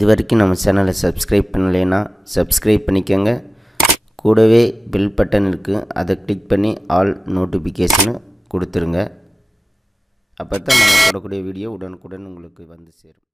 இதுவரைக்கும் நம்ம சேனலை சப்ஸ்கிரைப் பண்ணலைன்னா சப்ஸ்கிரைப் பண்ணிக்கோங்க. கூடவே பெல் பட்டன் இருக்குது, அதை கிளிக் பண்ணி ஆல் நோட்டிஃபிகேஷனு கொடுத்துருங்க. அப்போ தான் நம்ம போடக்கூடிய வீடியோ உடனுக்குடன் உங்களுக்கு வந்து சேரும்.